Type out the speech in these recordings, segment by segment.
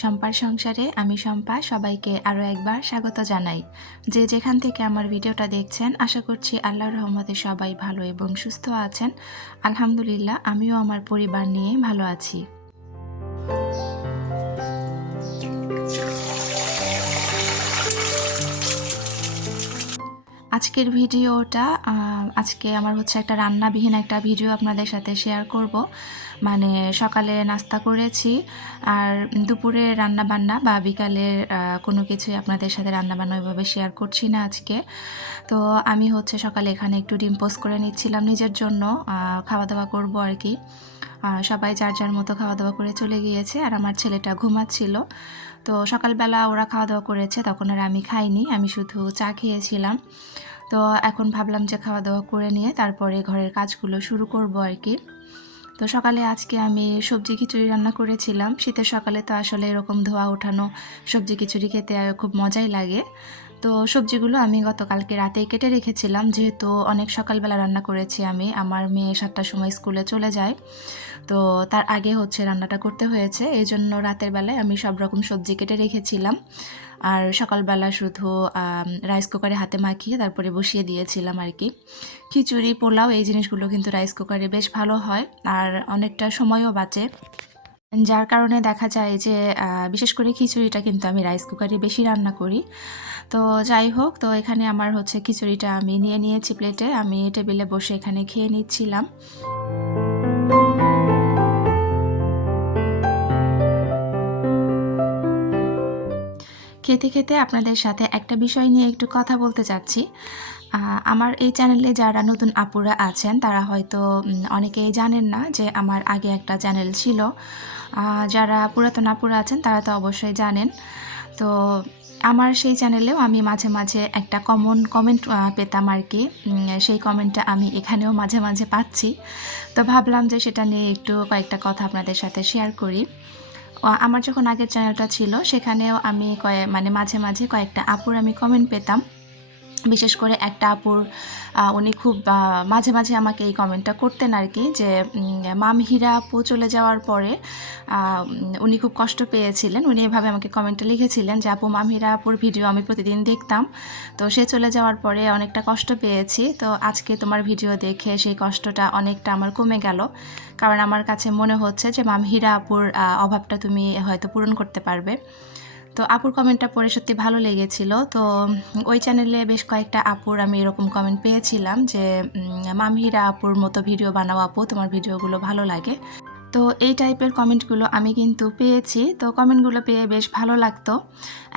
শম্পার সংসারে আমি শম্পা সবাইকে আরও একবার স্বাগত জানাই। যে যেখান থেকে আমার ভিডিওটা দেখছেন, আশা করছি আল্লাহর রহমতে সবাই ভালো এবং সুস্থ আছেন। আলহামদুলিল্লাহ, আমিও আমার পরিবার নিয়ে ভালো আছি। আজকের ভিডিওটা আজকে আমার হচ্ছে একটা রান্নাবিহীন একটা ভিডিও আপনাদের সাথে শেয়ার করব। মানে সকালে নাস্তা করেছি, আর দুপুরে রান্নাবান্না বা বিকালের কোনো কিছুই আপনাদের সাথে রান্নাবান্না ওইভাবে শেয়ার করছি না আজকে। তো আমি হচ্ছে সকালে এখানে একটু ডিম পোস্ট করে নিচ্ছিলাম নিজের জন্য, খাওয়া দাওয়া করব আর কি। সবাই যার যার মতো খাওয়া দাওয়া করে চলে গিয়েছে, আর আমার ছেলেটা ঘুমাচ্ছিল। তো সকালবেলা ওরা খাওয়া দাওয়া করেছে, তখন আর আমি খাইনি, আমি শুধু চা খেয়েছিলাম। তো এখন ভাবলাম যে খাওয়া দাওয়া করে নিয়ে তারপরে ঘরের কাজগুলো শুরু করব আর কি। তো সকালে আজকে আমি সবজি খিচুড়ি রান্না করেছিলাম। শীতের সকালে তো আসলে এরকম ধোয়া ওঠানো সবজি খিচুড়ি খেতে খুব মজাই লাগে। তো সবজিগুলো আমি গতকালকে রাতেই কেটে রেখেছিলাম, যেহেতু অনেক সকালবেলা রান্না করেছি আমি। আমার মেয়ে 7টার সময় স্কুলে চলে যায়, তো তার আগে হচ্ছে রান্নাটা করতে হয়েছে, এই জন্য রাতের বেলায় আমি সব রকম সবজি কেটে রেখেছিলাম। আর সকালবেলা শুধু রাইস কুকারে হাতে মাখিয়ে তারপরে বসিয়ে দিয়েছিলাম আর কি। খিচুড়ি, পোলাও এই জিনিসগুলো কিন্তু রাইস কুকারে বেশ ভালো হয়, আর অনেকটা সময়ও বাঁচে। যার কারণে দেখা যায় যে বিশেষ করে খিচুড়িটা কিন্তু আমি রাইস কুকারে বেশি রান্না করি। তো যাই হোক, তো এখানে আমার হচ্ছে খিচুড়িটা আমি নিয়ে নিয়েছি প্লেটে, আমি টেবিলে বসে এখানে খেয়ে নিচ্ছিলাম। খেতে খেতে আপনাদের সাথে একটা বিষয় নিয়ে একটু কথা বলতে চাচ্ছি। আমার এই চ্যানেলে যারা নতুন আপুরা আছেন তারা হয়তো অনেকেই জানেন না যে আমার আগে একটা চ্যানেল ছিল। যারা পুরাতন আপুরা আছেন তারা তো অবশ্যই জানেন। তো আমার সেই চ্যানেলেও আমি মাঝে মাঝে একটা কমন কমেন্ট পেতাম আর কি। সেই কমেন্টটা আমি এখানেও মাঝে মাঝে পাচ্ছি। তো ভাবলাম যে সেটা নিয়ে একটু কয়েকটা কথা আপনাদের সাথে শেয়ার করি। আমার যখন আগের চ্যানেলটা ছিল সেখানেও আমি মাঝে মাঝে কয়েকটা আপুর আমি কমেন্ট পেতাম। বিশেষ করে একটা আপুর উনি খুব মাঝে মাঝে আমাকে এই কমেন্টটা করতেন আর কি, যে মাম হীরা আপু চলে যাওয়ার পরে উনি খুব কষ্ট পেয়েছিলেন। উনি এভাবে আমাকে কমেন্টে লিখেছিলেন যে আপু, মাম হীরা আপুর ভিডিও আমি প্রতিদিন দেখতাম, তো সে চলে যাওয়ার পরে অনেকটা কষ্ট পেয়েছি। তো আজকে তোমার ভিডিও দেখে সেই কষ্টটা অনেকটা আমার কমে গেল, কারণ আমার কাছে মনে হচ্ছে যে মাম হীরা আপুর অভাবটা তুমি হয়তো পূরণ করতে পারবে। তো আপুর কমেন্টটা পড়ে সত্যি ভালো লেগেছিল। তো ওই চ্যানেলে বেশ কয়েকটা আপুর আমি এরকম কমেন্ট পেয়েছিলাম যে মামহিরা আপুর মতো ভিডিও বানাও আপু, তোমার ভিডিওগুলো ভালো লাগে। তো এই টাইপের কমেন্টগুলো আমি কিন্তু পেয়েছি। তো কমেন্টগুলো পেয়ে বেশ ভালো লাগতো,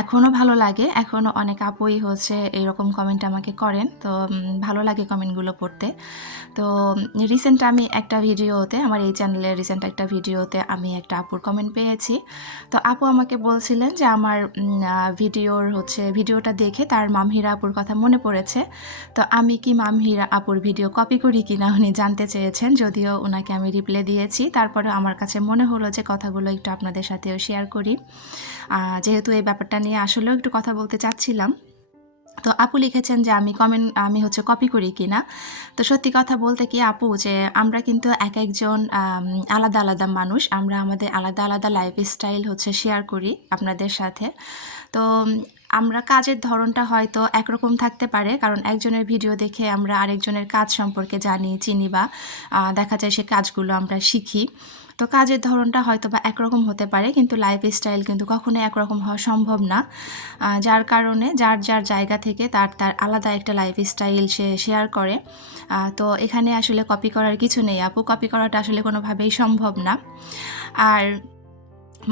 এখনও ভালো লাগে। এখনও অনেক আপুই হচ্ছে এইরকম কমেন্ট আমাকে করেন, তো ভালো লাগে কমেন্টগুলো পড়তে। তো রিসেন্ট আমি একটা ভিডিওতে, আমার এই চ্যানেলের রিসেন্ট একটা ভিডিওতে আমি একটা আপুর কমেন্ট পেয়েছি। তো আপু আমাকে বলছিলেন যে আমার ভিডিওটা দেখে তার মামহিরা আপুর কথা মনে পড়েছে। তো আমি কি মামহিরা আপুর ভিডিও কপি করি কিনা উনি জানতে চেয়েছেন, যদিও ওনাকে আমি রিপ্লাই দিয়েছি। তারপরে আমার কাছে মনে হলো যে কথাগুলো একটু আপনাদের সাথেও শেয়ার করি, যেহেতু এই ব্যাপারটা নিয়ে আসলেও একটু কথা বলতে চাচ্ছিলাম। তো আপু লিখেছেন যে আমি হচ্ছে কপি করি কিনা। তো সত্যি কথা বলতে কি আপু, যে আমরা কিন্তু এক একজন আলাদা আলাদা মানুষ, আমরা আমাদের আলাদা আলাদা লাইফস্টাইল হচ্ছে শেয়ার করি আপনাদের সাথে। তো আমরা কাজের ধরনটা হয়তো একরকম থাকতে পারে, কারণ একজনের ভিডিও দেখে আমরা আরেকজনের কাজ সম্পর্কে জানি, চিনি, বা দেখা যায় সে কাজগুলো আমরা শিখি। তো কাজের ধরনটা হয়তো বা একরকম হতে পারে, কিন্তু লাইফস্টাইল কিন্তু কখনোই একরকম হওয়া সম্ভব না। যার কারণে যার যার জায়গা থেকে তার তার আলাদা একটা লাইফস্টাইল সে শেয়ার করে। তো এখানে আসলে কপি করার কিছু নেই আপু, কপি করাটা আসলে কোনোভাবেই সম্ভব না। আর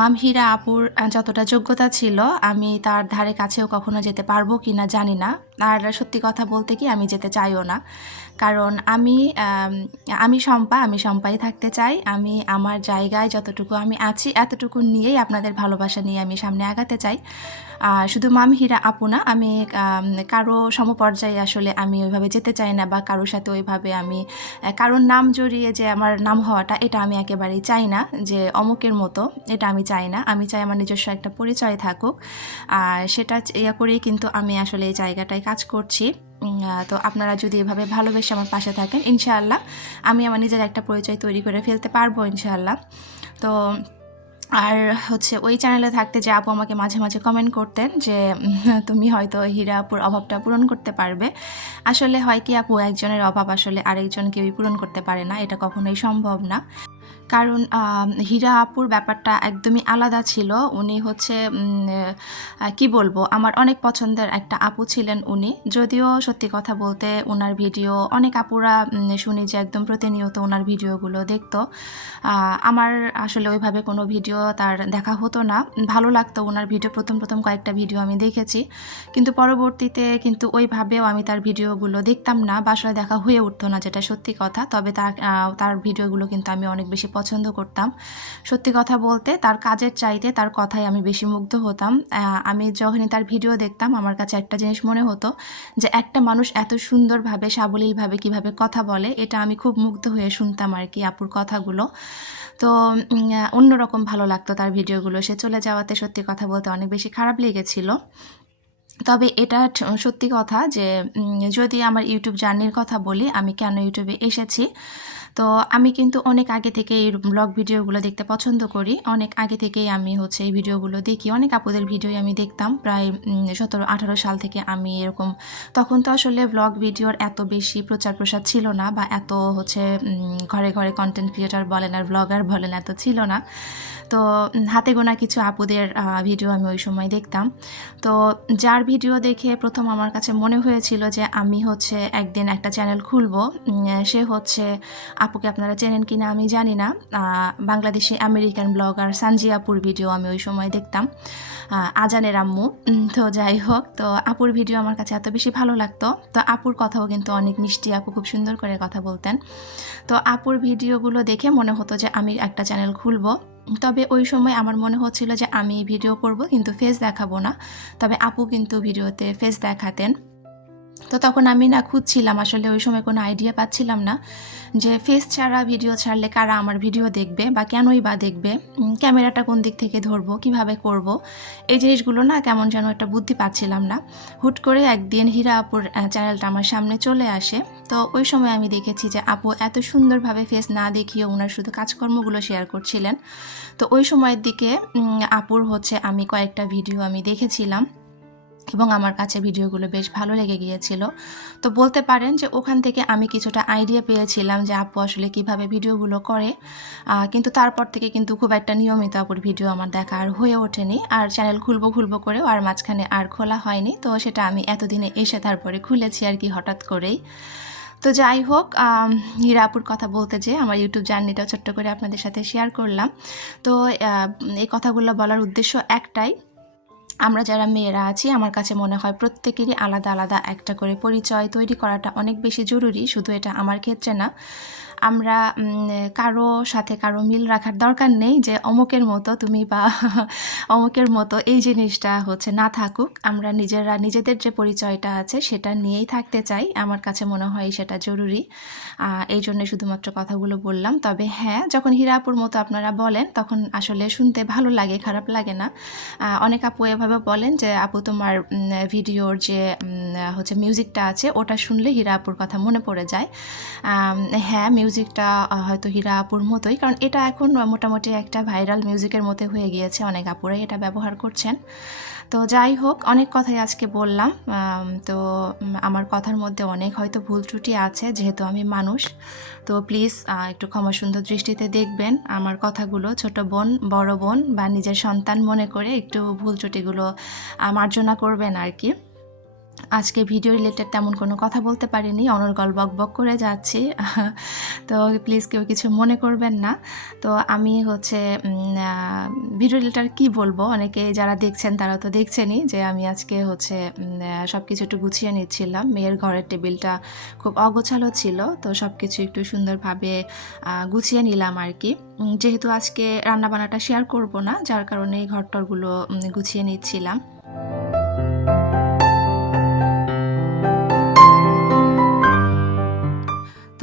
মামহিরা আপুর যতটা যোগ্যতা ছিল আমি তার ধারে কাছেও কখনো যেতে পারবো কি না জানি না। আর সত্যি কথা বলতে কি আমি যেতে চাইও না, কারণ আমি শম্পাই থাকতে চাই। আমি আমার জায়গায় যতটুকু আমি আছি এতটুকু নিয়েই আপনাদের ভালোবাসা নিয়ে আমি সামনে আগাতে চাই। শুধু মামহিরা আপু না, আমি কারো সমপর্যায়ে আসলে আমি ওইভাবে যেতে চাই না, বা কারোর সাথে ওইভাবে আমি কারোর নাম জড়িয়ে যে আমার নাম হওয়াটা, এটা আমি একেবারেই চাই না, যে অমুকের মতো, এটা আমি চাই না। আমি চাই আমার নিজস্ব একটা পরিচয় থাকুক, আর সেটা করেই কিন্তু আমি আসলে এই জায়গাটায় কাজ করছি। তো আপনারা যদি এভাবে ভালোবেসে আমার পাশে থাকেন, ইনশাআল্লাহ আমি আমার নিজের একটা পরিচয় তৈরি করে ফেলতে পারবো ইনশাআল্লাহ। তো আর হচ্ছে ওই চ্যানেলে থাকতে যে আপু আমাকে মাঝে মাঝে কমেন্ট করতেন যে তুমি হয়তো হীরা আপুর অভাবটা পূরণ করতে পারবে। আসলে হয় কি আপু, একজনের অভাব আসলে আরেকজন কেউই পূরণ করতে পারে না, এটা কখনোই সম্ভব না। কারণ হীরা আপুর ব্যাপারটা একদমই আলাদা ছিল। উনি হচ্ছে কি বলবো, আমার অনেক পছন্দের একটা আপু ছিলেন উনি। যদিও সত্যি কথা বলতে ওনার ভিডিও অনেক আপুরা শুনি যে একদম প্রতিনিয়ত ওনার ভিডিওগুলো দেখতো। আমার আসলে ওইভাবে কোনো ভিডিও তার দেখা হতো না। ভালো লাগতো ওনার ভিডিও, প্রথম কয়েকটা ভিডিও আমি দেখেছি, কিন্তু পরবর্তীতে কিন্তু ওইভাবেও আমি তার ভিডিওগুলো দেখতাম না, বাসায় দেখা হয়ে উঠতো না, যেটা সত্যি কথা। তবে তার ভিডিওগুলো কিন্তু আমি অনেক বেশি পছন্দ করতাম। সত্যি কথা বলতে তার কাজের চাইতে তার কথায় আমি বেশি মুগ্ধ হতাম। আমি যখনই তার ভিডিও দেখতাম আমার কাছে একটা জিনিস মনে হতো যে একটা মানুষ এত সুন্দরভাবে সাবলীলভাবে কিভাবে কথা বলে, এটা আমি খুব মুগ্ধ হয়ে শুনতাম আর কি আপুর কথাগুলো। তো অন্যরকম ভালো লাগতো তার ভিডিওগুলো। সে চলে যাওয়াতে সত্যি কথা বলতে অনেক বেশি খারাপ লেগেছিল। তবে এটা সত্যি কথা যে যদি আমার ইউটিউব জার্নির কথা বলি, আমি কেন ইউটিউবে এসেছি, তো আমি কিন্তু অনেক আগে থেকে এই ব্লগ ভিডিওগুলো দেখতে পছন্দ করি। অনেক আগে থেকেই আমি হচ্ছে এই ভিডিওগুলো দেখি। অনেক আপুদের ভিডিওই আমি দেখতাম প্রায় 17-18 সাল থেকে আমি এরকম। তখন তো আসলে ব্লগ ভিডিওর এত বেশি প্রচার প্রসার ছিল না, বা এত হচ্ছে ঘরে ঘরে কন্টেন্ট ক্রিয়েটর বলেন আর ব্লগার বলেন এত ছিল না। তো হাতে গোনা কিছু আপুদের ভিডিও আমি ওই সময় দেখতাম। তো যার ভিডিও দেখে প্রথম আমার কাছে মনে হয়েছিল যে আমি হচ্ছে একদিন একটা চ্যানেল খুলবো। সে হচ্ছে, আপুকে আপনারা চেনেন কিনা আমি জানি না, বাংলাদেশি আমেরিকান ব্লগার সানজি আপুর ভিডিও আমি ওই সময় দেখতাম, আজানের আম্মু। তো যাই হোক, তো আপুর ভিডিও আমার কাছে এত বেশি ভালো লাগতো। তো আপুর কথাও কিন্তু অনেক মিষ্টি, আপু খুব সুন্দর করে কথা বলতেন। তো আপুর ভিডিওগুলো দেখে মনে হতো যে আমি একটা চ্যানেল খুলবো। তবে ওই সময় আমার মনে হচ্ছিল যে আমি ভিডিও করব কিন্তু ফেস দেখাবো না, তবে আপু কিন্তু ভিডিওতে ফেস দেখাতেন। তো তখন আমি না খুঁজছিলাম, আসলে ওই সময় কোনো আইডিয়া পাচ্ছিলাম না যে ফেস ছাড়া ভিডিও ছাড়লে কারা আমার ভিডিও দেখবে বা কেনই বা দেখবে, ক্যামেরাটা কোন দিক থেকে ধরবো, কিভাবে করব, এই জিনিসগুলো না কেমন যেন একটা বুদ্ধি পাচ্ছিলাম না। হুট করে একদিন হীরা আপুর চ্যানেলটা আমার সামনে চলে আসে। তো ওই সময় আমি দেখেছি যে আপু এত সুন্দরভাবে ফেস না দেখিয়ে ওনার শুধু কাজকর্মগুলো শেয়ার করছিলেন। তো ওই সময়ের দিকে আপুর হচ্ছে আমি কয়েকটা ভিডিও আমি দেখেছিলাম এবং আমার কাছে ভিডিওগুলো বেশ ভালো লেগে গিয়েছিল। তো বলতে পারেন যে ওখান থেকে আমি কিছুটা আইডিয়া পেয়েছিলাম যে আপু আসলে কিভাবে ভিডিওগুলো করে। কিন্তু তারপর থেকে কিন্তু খুব একটা নিয়মিত আপুর ভিডিও আমার দেখা আর হয়ে ওঠেনি, আর চ্যানেল খুলবো করেও আর মাঝখানে আর খোলা হয়নি। তো সেটা আমি এতদিনে এসে তারপরে খুলেছি আর কি, হঠাৎ করেই। তো যাই হোক, হীরা আপুর কথা বলতে যেয়ে আমার ইউটিউব জার্নিটা ছোট্ট করে আপনাদের সাথে শেয়ার করলাম। তো এই কথাগুলো বলার উদ্দেশ্য একটাই, আমরা যারা মেয়েরা আছি আমার কাছে মনে হয় প্রত্যেকেরই আলাদা আলাদা একটা করে পরিচয় তৈরি করাটা অনেক বেশি জরুরি। শুধু এটা আমার ক্ষেত্রে না, আমরা কারো সাথে কারো মিল রাখার দরকার নেই যে অমুকের মতো তুমি বা অমুকের মতো, এই জিনিসটা হচ্ছে না থাকুক। আমরা নিজেরা নিজেদের যে পরিচয়টা আছে সেটা নিয়েই থাকতে চাই। আমার কাছে মনে হয় সেটা জরুরি। এই জন্য শুধুমাত্র কথাগুলো বললাম। তবে হ্যাঁ, যখন হীরা আপুর মতো আপনারা বলেন তখন আসলে শুনতে ভালো লাগে, খারাপ লাগে না। অনেক আপু এভাবে বলেন যে আপু তোমার ভিডিওর যে হচ্ছে মিউজিকটা আছে ওটা শুনলে হীরা আপুর কথা মনে পড়ে যায়। হ্যাঁ, মিউজিকটা হয়তো হীরা আপুর মতোই, কারণ এটা এখন মোটামুটি একটা ভাইরাল মিউজিকের মতো হয়ে গিয়েছে, অনেক আপুরাই এটা ব্যবহার করছেন। তো যাই হোক, অনেক কথাই আজকে বললাম। তো আমার কথার মধ্যে অনেক হয়তো ভুল ত্রুটি আছে, যেহেতু আমি মানুষ। তো প্লিজ একটু ক্ষমা সুন্দর দৃষ্টিতে দেখবেন আমার কথাগুলো। ছোট বোন, বড় বোন বা নিজের সন্তান মনে করে একটু ভুল ত্রুটিগুলো মার্জনা করবেন আর কি। আজকে ভিডিও রিলেটেড তেমন কোনো কথা বলতে পারিনি, অনর্গল বকবক করে যাচ্ছি। তো প্লিজ কেউ কিছু মনে করবেন না। তো আমি হচ্ছে ভিডিও রিলেটেড কী বলবো, অনেকে যারা দেখছেন তারা তো দেখছেনই যে আমি আজকে হচ্ছে সব কিছু একটু গুছিয়ে নিচ্ছিলাম। মেয়ের ঘরের টেবিলটা খুব অগোছালো ছিল, তো সব কিছু একটু সুন্দরভাবে গুছিয়ে নিলাম আর কি। যেহেতু আজকে রান্নাবান্নাটা শেয়ার করব না, যার কারণে এই ঘরটরগুলো গুছিয়ে নিচ্ছিলাম।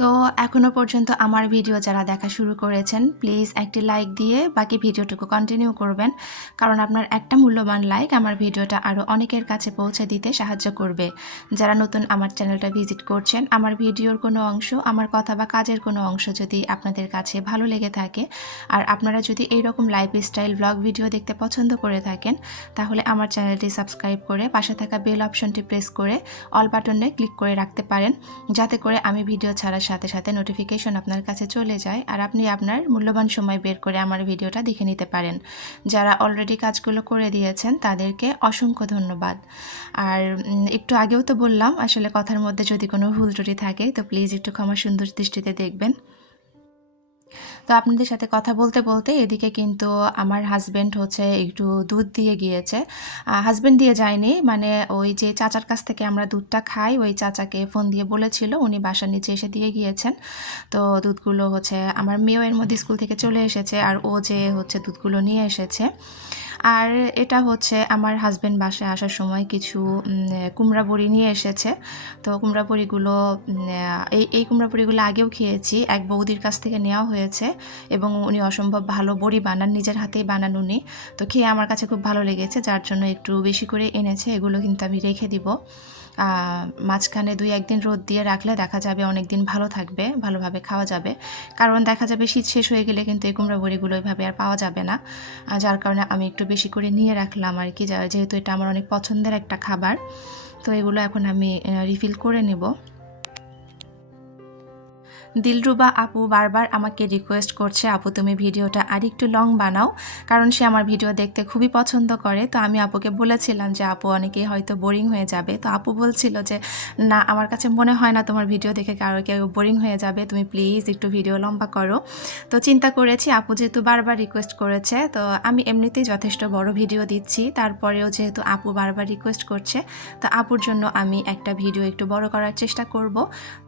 তো এখনও পর্যন্ত আমার ভিডিও যারা দেখা শুরু করেছেন প্লিজ একটি লাইক দিয়ে বাকি ভিডিওটুকু কন্টিনিউ করবেন, কারণ আপনার একটা মূল্যবান লাইক আমার ভিডিওটা আরও অনেকের কাছে পৌঁছে দিতে সাহায্য করবে। যারা নতুন আমার চ্যানেলটা ভিজিট করছেন, আমার ভিডিওর কোনো অংশ, আমার কথা বা কাজের কোনো অংশ যদি আপনাদের কাছে ভালো লেগে থাকে আর আপনারা যদি এইরকম লাইফস্টাইল ব্লগ ভিডিও দেখতে পছন্দ করে থাকেন, তাহলে আমার চ্যানেলটি সাবস্ক্রাইব করে পাশে থাকা বেল অপশনটি প্রেস করে অল বাটনে ক্লিক করে রাখতে পারেন, যাতে করে আমি ভিডিও ছাড়ার সাথে সাথে নোটিফিকেশন আপনার কাছে চলে যায় আর আপনি আপনার মূল্যবান সময় বের করে আমার ভিডিওটা দেখে নিতে পারেন। যারা অলরেডি কাজগুলো করে দিয়েছেন তাদেরকে অসংখ্য ধন্যবাদ। আর একটু আগেও তো বললাম, আসলে কথার মধ্যে যদি কোনো ভুল ত্রুটি থাকে তো প্লিজ একটু ক্ষমা সুন্দর দৃষ্টিতে দেখবেন। তো আপনাদের সাথে কথা বলতে বলতে এদিকে কিন্তু আমার হাজব্যান্ড হচ্ছে একটু দুধ দিয়ে গিয়েছে। হাজব্যান্ড দিয়ে যায়নি, মানে ওই যে চাচার কাছ থেকে আমরা দুধটা খাই ওই চাচাকে ফোন দিয়ে বলেছিল, উনি বাসার নিচে এসে দিয়ে গিয়েছেন। তো দুধগুলো হচ্ছে আমার মেয়েও এর মধ্যে স্কুল থেকে চলে এসেছে আর ও যে হচ্ছে দুধগুলো নিয়ে এসেছে। আর এটা হচ্ছে আমার হাজব্যান্ড বাসায় আসার সময় কিছু কুমড়া বড়ি নিয়ে এসেছে। তো কুমড়া বড়িগুলো এই কুমড়া বড়িগুলো আগেও খেয়েছি, এক বৌদির কাছ থেকে নেওয়া হয়েছে এবং উনি অসম্ভব ভালো বড়ি বানান, নিজের হাতেই বানান উনি। তো খেয়ে আমার কাছে খুব ভালো লেগেছে, যার জন্য একটু বেশি করে এনেছে। এগুলো কিন্তু আমি রেখে দিব, মাঝখানে 2-1 দিন রোদ দিয়ে রাখলে দেখা যাবে অনেক দিন ভালো থাকবে, ভালোভাবে খাওয়া যাবে। কারণ দেখা যাবে শীত শেষ হয়ে গেলে কিন্তু এই কুমড়া বড়িগুলো ওইভাবে আর পাওয়া যাবে না, যার কারণে আমি একটু বেশি করে নিয়ে রাখলাম আর কি, যেহেতু এটা আমার অনেক পছন্দের একটা খাবার। তো এগুলো এখন আমি রিফিল করে নেব। দিলরুবা আপু বারবার আমাকে রিকোয়েস্ট করছে, আপু তুমি ভিডিওটা আর একটু লং বানাও, কারণ সে আমার ভিডিও দেখতে খুবই পছন্দ করে। তো আমি আপুকে বলেছিলাম যে আপু অনেকেই হয়তো বোরিং হয়ে যাবে, তো আপু বলছিল যে না, আমার কাছে মনে হয় না তোমার ভিডিও দেখে কারো কেউ বোরিং হয়ে যাবে, তুমি প্লিজ একটু ভিডিও লম্বা করো। তো চিন্তা করেছি আপু যেহেতু বারবার রিকোয়েস্ট করেছে, তো আমি এমনিতেই যথেষ্ট বড় ভিডিও দিচ্ছি, তারপরেও যেহেতু আপু বারবার রিকোয়েস্ট করছে, তো আপুর জন্য আমি একটা ভিডিও একটু বড় করার চেষ্টা করব।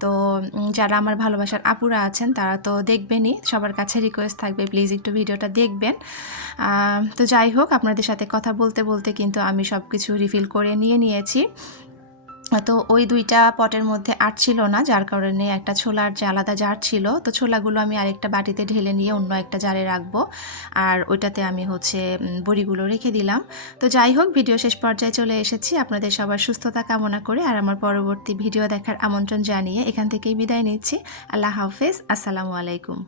তো যারা আমার ভালোবাসা আপুরা আছেন তারা তো দেখবেনই, সবার কাছে রিকোয়েস্ট থাকবে প্লিজ একটু ভিডিওটা দেখবেন। তো যাই হোক, আপনাদের সাথে কথা বলতে বলতে কিন্তু আমি সব কিছু রিফিল করে নিয়েছি। তো ওই 2টা পটের মধ্যে ছিল না, যার কারণে একটা ছোলার যে আলাদা জার ছিল, তো ছোলাগুলো আমি আরেকটা বাটিতে ঢেলে নিয়ে অন্য একটা জারে রাখবো, আর ওইটাতে আমি হচ্ছে বড়িগুলো রেখে দিলাম। তো যাই হোক, ভিডিও শেষ পর্যায়ে চলে এসেছি। আপনাদের সবার সুস্থতা কামনা করে আর আমার পরবর্তী ভিডিও দেখার আমন্ত্রণ জানিয়ে এখান থেকেই বিদায় নিচ্ছি। আল্লাহ হাফেজ, আসসালামু আলাইকুম।